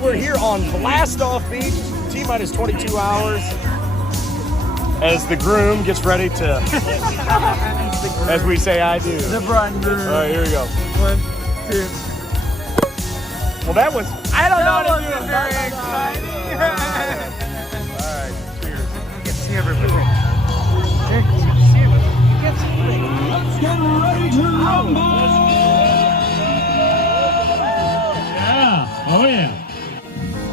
we're here on Blast Off Beach, T-minus 22 hours, as the groom gets ready to, as we say, I do. The bridegroom. All right, here we go. 1, 2. Well, that was, I don't know how to do it. Very exciting. All right, cheers. You can see everybody. Let's get ready to rumble! Yeah, oh yeah.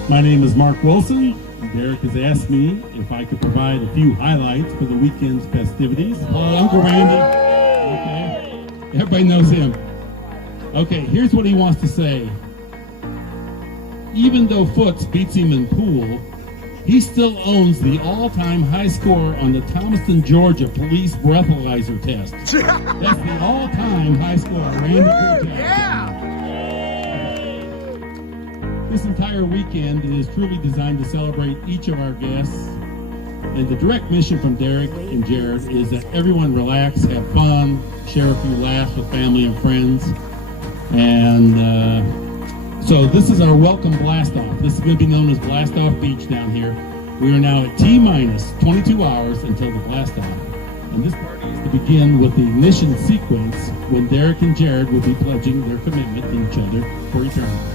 My name is Mark Wilson. Derek has asked me if I could provide a few highlights for the weekend's festivities. Hello, Uncle Randy. Okay, everybody knows him. Okay, here's what he wants to say. Even though Foots beats him in pool, he still owns the all-time high score on the Thomaston, Georgia police breathalyzer test. That's the all-time high score, Randy Gertz. Yeah! This entire weekend is truly designed to celebrate each of our guests. And the direct mission from Derek and Jared is that everyone relax, have fun, share a few laughs with family and friends. And so this is our welcome blast-off. This is going to be known as Blast-Off Beach down here. We are now at T-minus 22 hours until the blast-off. And this party is to begin with the ignition sequence when Derek and Jared will be pledging their commitment to each other for eternity.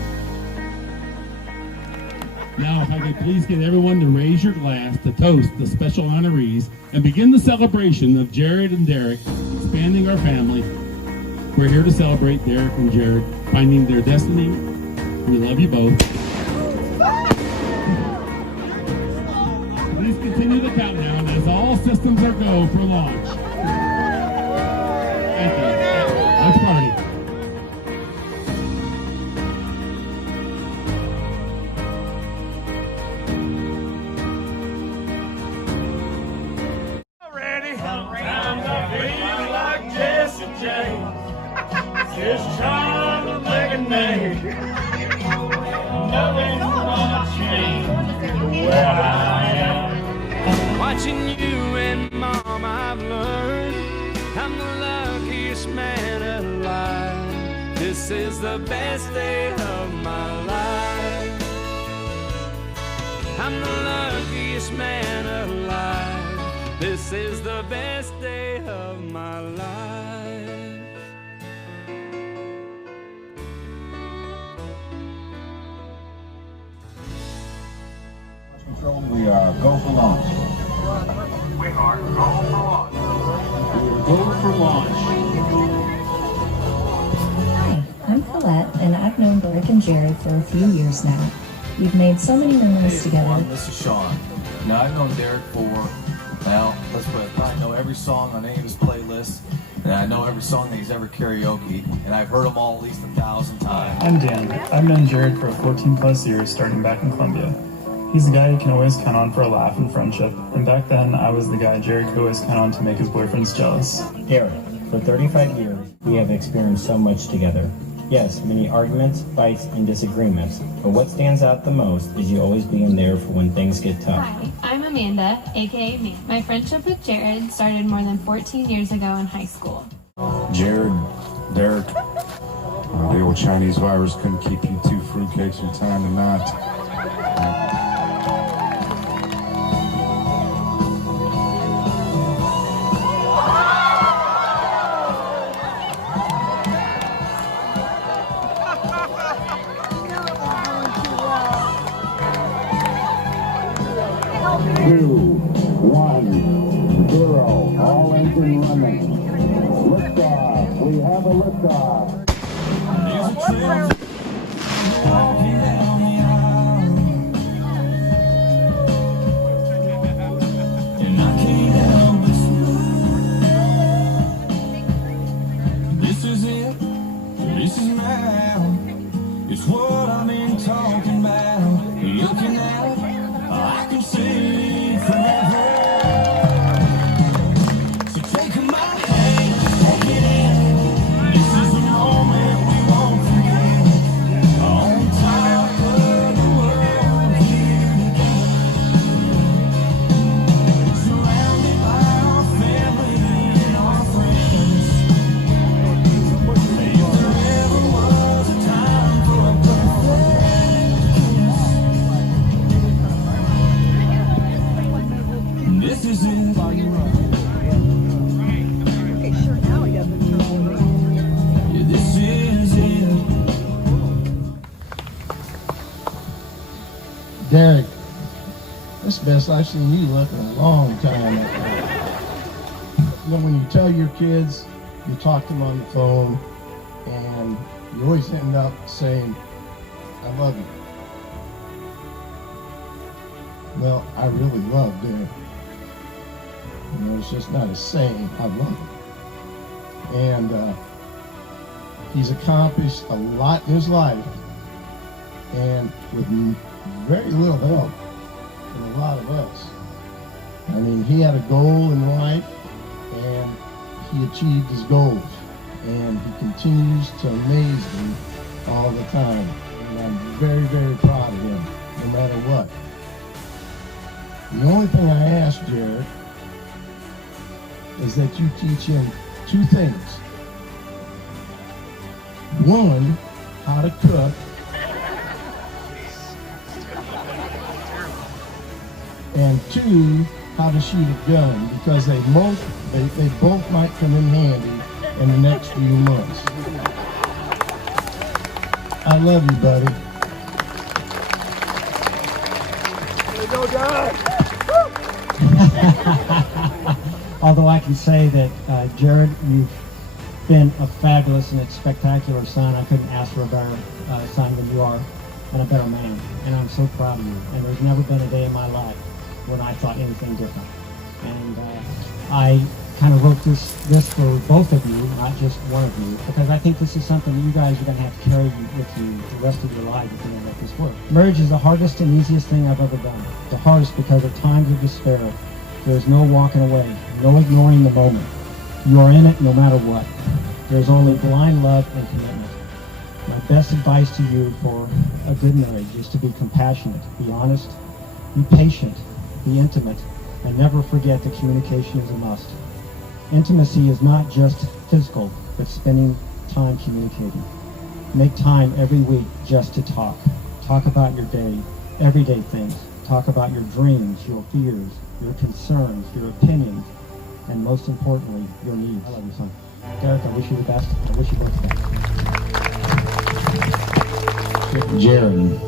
Now, if I could please get everyone to raise your glass to toast the special honorees and begin the celebration of Jared and Derek expanding our family. We're here to celebrate Derek and Jared finding their destiny. We love you both. Please continue the countdown as all systems are go for launch. Thank you. Let's party. Ready? Like Jesse James, just trying to make a name. Nothing's gonna change where I am. Watching you and Mom, I've learned I'm the luckiest man alive. This is the best day of my life. I'm the luckiest man alive. This is the best day of my life. Control, we are go for launch. We are go for launch. Go for launch. Hi, I'm Colette, and I've known Derek and Jared for a few years now. We've made so many memories together. This is Sean. Now, I've known Derek for, well, let's put it, I know every song on any of his playlists, and I know every song that he's ever karaoke, and I've heard them all at least 1,000 times. I'm Dan. I've known Jared for 14 plus years, starting back in Columbia. He's the guy you can always count on for a laugh and friendship, and back then I was the guy Jared could always count on to make his boyfriends jealous. Derek, for 35 years, we have experienced so much together. Yes, many arguments, fights, and disagreements, but what stands out the most is you always being there for when things get tough. Hi, I'm Amanda, aka me. My friendship with Jared started more than 14 years ago in high school. Jared, Derek, the old Chinese virus couldn't keep you two fruitcakes from time to night. Two, 1, 0, all engine running. Liftoff, we have a liftoff. This is it, this is now. It's what I've been talking about. Looking at it, I can see forever. So take my hand, take it in. This is the moment. Chris, I've seen you look a long time. You know, when you tell your kids, you talk to them on the phone, and you always end up saying, I love you. Well, I really love Derek. You know, it's just not a saying, I love him. And he's accomplished a lot in his life, and with very little help from a lot of us. I mean, he had a goal in life, and he achieved his goals, and he continues to amaze me all the time. And I'm very, very proud of him, no matter what. The only thing I ask, Jared, is that you teach him two things. One, how to cook. And two, how to shoot a gun, because they both might come in handy in the next few months. I love you, buddy. There you go, Dad. Although I can say that, Jared, you've been a fabulous and spectacular son. I couldn't ask for a better son than you are, and a better man. And I'm so proud of you. And there's never been a day in my life when I thought anything different. And I kind of wrote this for both of you, not just one of you, because I think this is something that you guys are going to have to carry with you the rest of your lives if you're going to make this work. Marriage is the hardest and easiest thing I've ever done. The hardest because at times of despair, there's no walking away, no ignoring the moment. You are in it no matter what. There's only blind love and commitment. My best advice to you for a good marriage is to be compassionate, be honest, be patient, be intimate, and never forget that communication is a must. Intimacy is not just physical, but spending time communicating. Make time every week just to talk. Talk about your day, everyday things. Talk about your dreams, your fears, your concerns, your opinions, and most importantly, your needs. I love you, son. Derek, I wish you the best. I wish you both the best. Jared,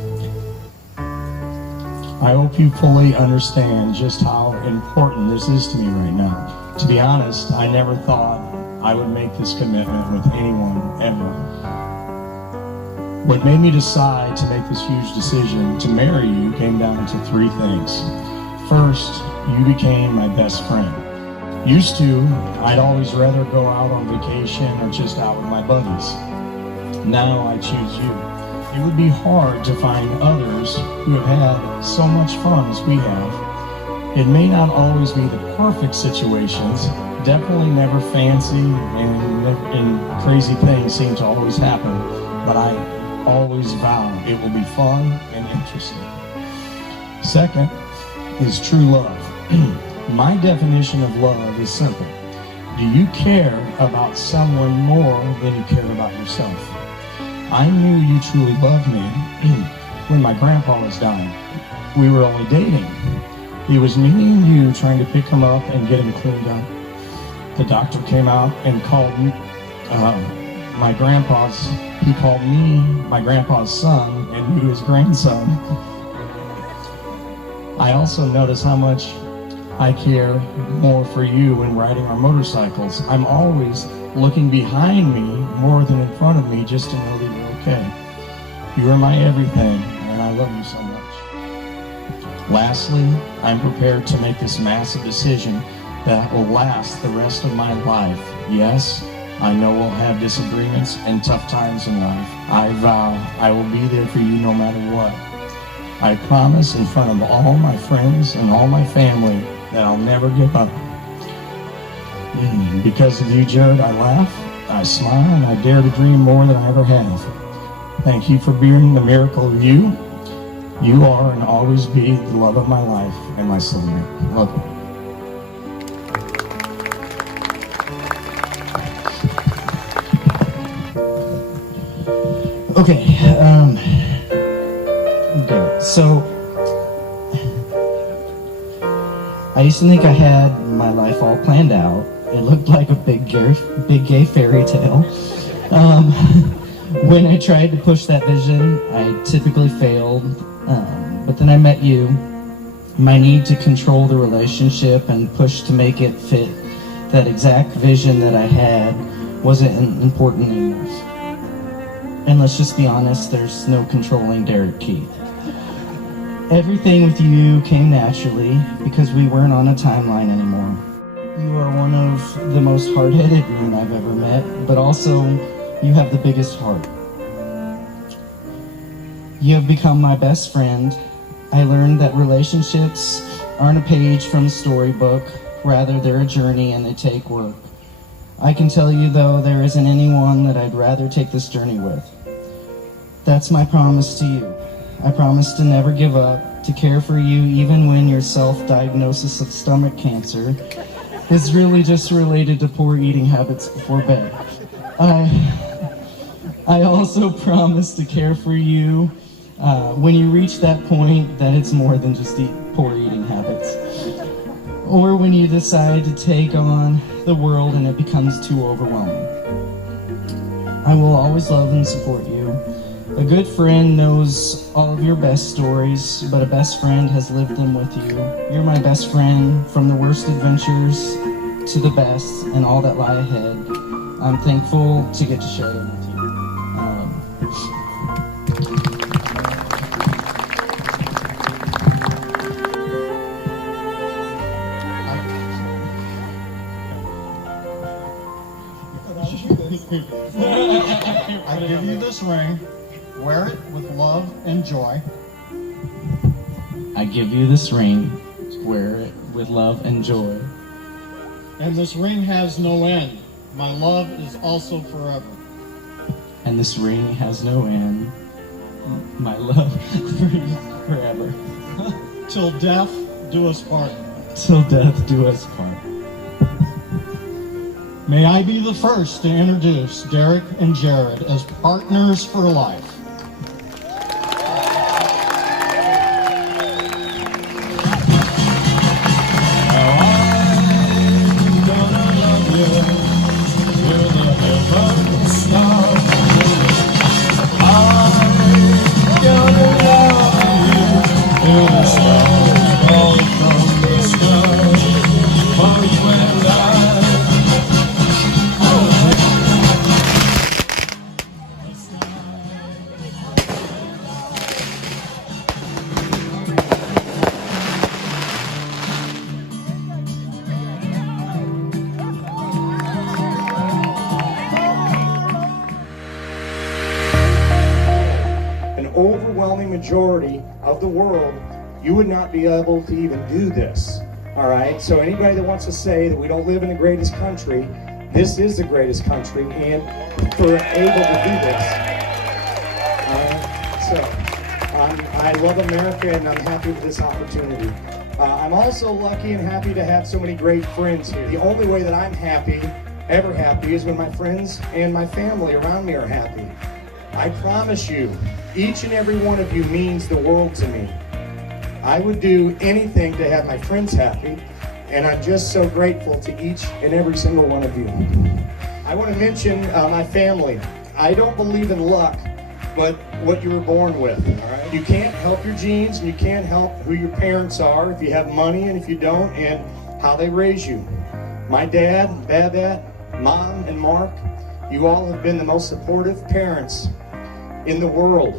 I hope you fully understand just how important this is to me right now. To be honest, I never thought I would make this commitment with anyone ever. What made me decide to make this huge decision to marry you came down to three things. First, you became my best friend. Used to, I'd always rather go out on vacation or just out with my buddies. Now I choose you. It would be hard to find others who have had so much fun as we have. It may not always be the perfect situations, definitely never fancy, and crazy things seem to always happen, but I always vow it will be fun and interesting. Second is true love. My definition of love is simple. Do you care about someone more than you care about yourself? I knew you truly loved me when my grandpa was dying. We were only dating. It was me and you trying to pick him up and get him cleaned up. The doctor came out and called me, he called me my grandpa's son and you his grandson. I also noticed how much I care more for you when riding our motorcycles. I'm always looking behind me more than in front of me just to know that you're okay. You are my everything, and I love you so much. Lastly, I'm prepared to make this massive decision that will last the rest of my life. Yes, I know we'll have disagreements and tough times in life. I vow I will be there for you no matter what. I promise in front of all my friends and all my family that I'll never give up. Because of you, Jared, I laugh, I smile, and I dare to dream more than I ever have. Thank you for being the miracle of you. You are and always be the love of my life and my soulmate. Love you. Okay, so I used to think I had my life all planned out. It looked like a big gay fairy tale. When I tried to push that vision, I typically failed. But then I met you, My need to control the relationship and push to make it fit that exact vision that I had wasn't important enough. And let's just be honest, there's no controlling Derek Keith. Everything with you came naturally because we weren't on a timeline anymore. You are one of the most hard-headed men I've ever met, but also you have the biggest heart. You have become my best friend. I learned that relationships aren't a page from a storybook, rather they're a journey and they take work. I can tell you though, there isn't anyone that I'd rather take this journey with. That's my promise to you. I promise to never give up, to care for you even when your self-diagnosis of stomach cancer is really just related to poor eating habits before bed. I also promise to care for you when you reach that point that it's more than just poor eating habits. Or when you decide to take on the world and it becomes too overwhelming. I will always love and support you. A good friend knows all of your best stories, but a best friend has lived them with you. You're my best friend from the worst adventures to the best and all that lie ahead. I'm thankful to get to share them with you. I give you this ring. Wear it with love and joy. I give you this ring. Wear it with love and joy. And this ring has no end. My love is also forever. And this ring has no end. My love for you forever. Till death do us part. Till death do us part. May I be the first to introduce Derek and Jared as partners for life. Overwhelming majority of the world, you would not be able to even do this. All right, so anybody that wants to say that we don't live in the greatest country, this is the greatest country, and for able to do this. I love America, and I'm happy with this opportunity. I'm also lucky and happy to have so many great friends here. The only way that I'm happy, ever happy, is when my friends and my family around me are happy. I promise you, each and every one of you means the world to me. I would do anything to have my friends happy, and I'm just so grateful to each and every single one of you. I want to mention my family. I don't believe in luck, but what you were born with. All right? You can't help your genes, and you can't help who your parents are, if you have money and if you don't, and how they raise you. My dad, Babette, Mom, and Mark, you all have been the most supportive parents in the world.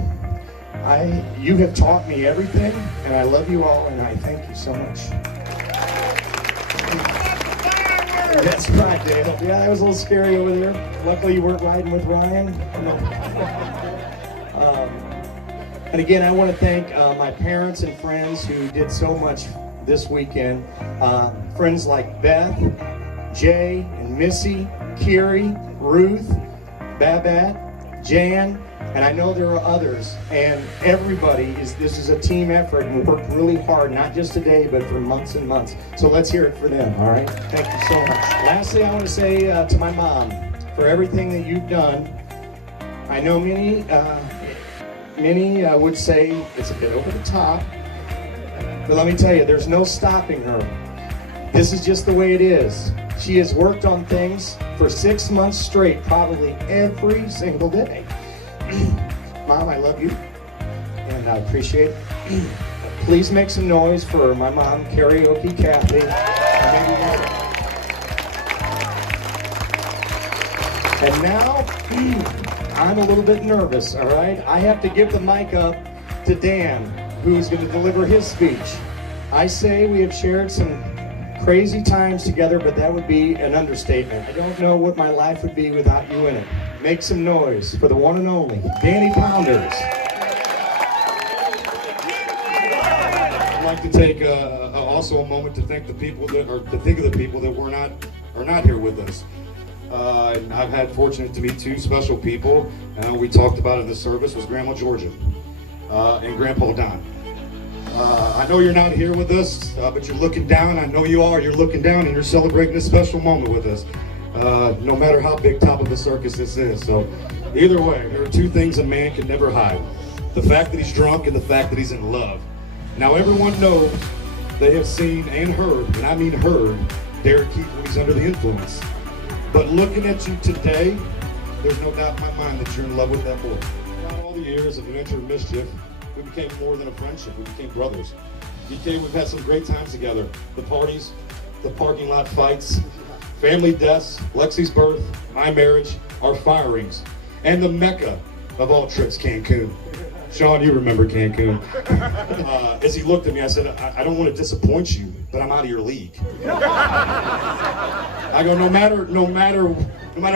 You have taught me everything, and I love you all, and I thank you so much. That's right, Dale. Yeah, that was a little scary over there. Luckily you weren't riding with Ryan. And again, I want to thank my parents and friends who did so much this weekend. Friends like Beth, Jay, and Missy, Kiri, Ruth, Babette, Jan, and I know there are others, and everybody this is a team effort, and we worked really hard, not just today, but for months and months. So let's hear it for them, all right? Thank you so much. Lastly, I want to say to my mom, for everything that you've done. I know many would say it's a bit over the top, but let me tell you, there's no stopping her. This is just the way it is. She has worked on things for 6 months straight, probably every single day. Mom, I love you, and I appreciate it. Please make some noise for my mom, Karaoke Kathy. And now, I'm a little bit nervous, all right? I have to give the mic up to Dan, who's going to deliver his speech. I say we have shared some crazy times together, but that would be an understatement. I don't know what my life would be without you in it. Make some noise for the one and only Danny Pounders. I'd like to take also a moment to thank the people that, or to think of the people that are not here with us. And I've had fortunate to meet two special people. We talked about in the service was Grandma Georgia and Grandpa Don. I know you're not here with us, but you're looking down. I know you are. You're looking down and you're celebrating a special moment with us. No matter how big top of the circus this is. So either way, there are two things a man can never hide. The fact that he's drunk and the fact that he's in love. Now everyone knows they have seen and heard, and I mean heard, Derek Keith when he's under the influence. But looking at you today, there's no doubt in my mind that you're in love with that boy. Throughout all the years of adventure and mischief, we became more than a friendship. We became brothers. DK, we've had some great times together. The parties, the parking lot fights, family deaths, Lexi's birth, my marriage, our firings, and the mecca of all trips, Cancun. Sean, you remember Cancun. As he looked at me, I said, I don't want to disappoint you, but I'm out of your league. I go, no matter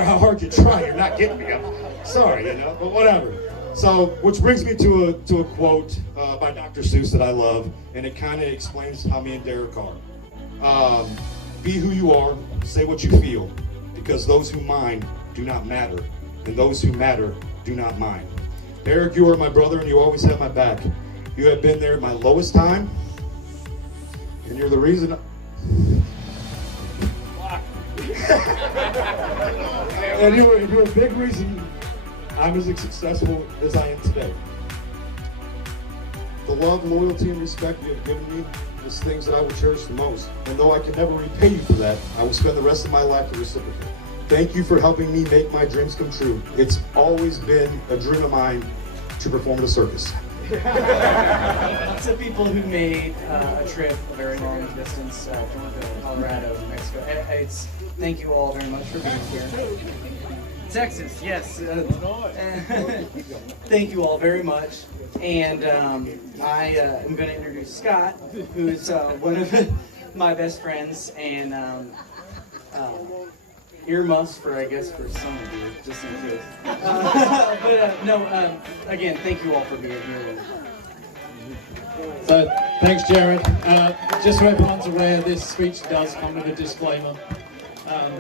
how hard you try, you're not getting me. I'm sorry, but whatever. So, which brings me to a quote by Dr. Seuss that I love, and it kind of explains how me and Derek are. Be who you are, say what you feel, because those who mind do not matter, and those who matter do not mind. Derek, you are my brother, and you always have my back. You have been there at my lowest time, and you're the reason. And you're a big reason I'm as successful as I am today. The love, loyalty, and respect you have given me is things that I will cherish the most. And though I can never repay you for that, I will spend the rest of my life to reciprocate. Thank you for helping me make my dreams come true. It's always been a dream of mine to perform at a circus. To people who made a trip a very long distance, Georgia, Colorado, Mexico, thank you all very much for being here. Texas, yes. Thank you all very much. And I am going to introduce Scott, who is one of my best friends, and earmuffs for some of you, just in case. Again, thank you all for being here. So, thanks, Jared. Just so everyone's aware, this speech does come with a disclaimer.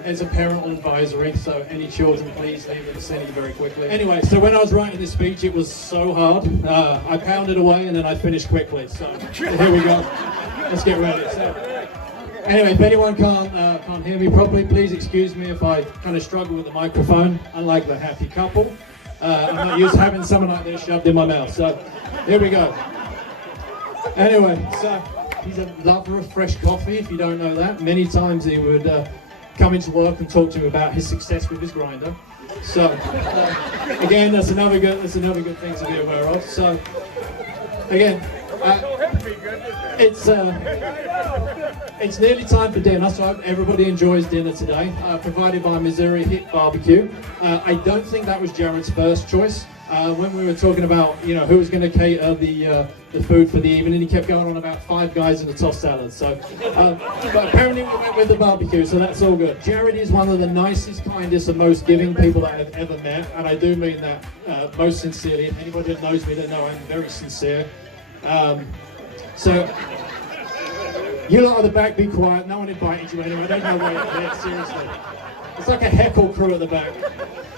It's a parental advisory, so any children, please leave the vicinity very quickly. Anyway, so when I was writing this speech, it was so hard. I pounded away and then I finished quickly. So here we go. Let's get ready. So, anyway, if anyone can't hear me properly, please excuse me if I kind of struggle with the microphone. Unlike the happy couple, I'm not used to having someone like this shoved in my mouth. So here we go. Anyway, so he's a lover of fresh coffee. If you don't know that, many times he would come into work and talk to me about his success with his grinder. So again, that's another good thing to be aware of. So again, it's nearly time for dinner, so I hope everybody enjoys dinner today, provided by Missouri Hit Barbecue. I don't think that was Jared's first choice. When we were talking about, who was going to cater the food for the evening, he kept going on about 5 guys in a tossed salad. So, but apparently we went with the barbecue, so that's all good. Jared is one of the nicest, kindest, and most giving people that I've ever met, and I do mean that most sincerely. If anybody that knows me, they know I'm very sincere. So, you lot at the back, be quiet. No one invited you anyway. I don't know why you're there, seriously. It's like a heckle crew at the back.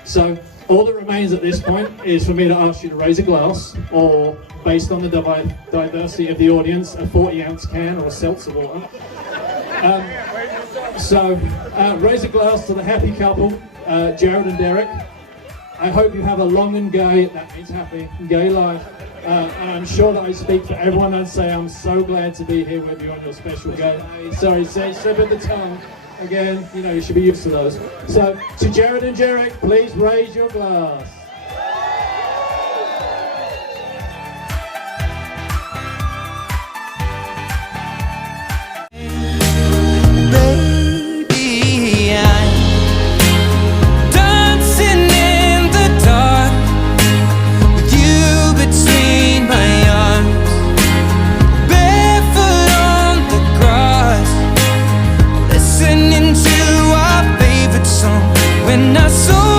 So, all that remains at this point is for me to ask you to raise a glass, or based on the diversity of the audience, a 40-ounce can or a seltzer water. Raise a glass to the happy couple, Jared and Derek. I hope you have a long and gay, that means happy, gay life. And I'm sure that I speak for everyone and say I'm so glad to be here with you on your special gay day. Sorry, slip of the tongue. Again, you should be used to those. So, to Jared and Derek, please raise your glass. when I saw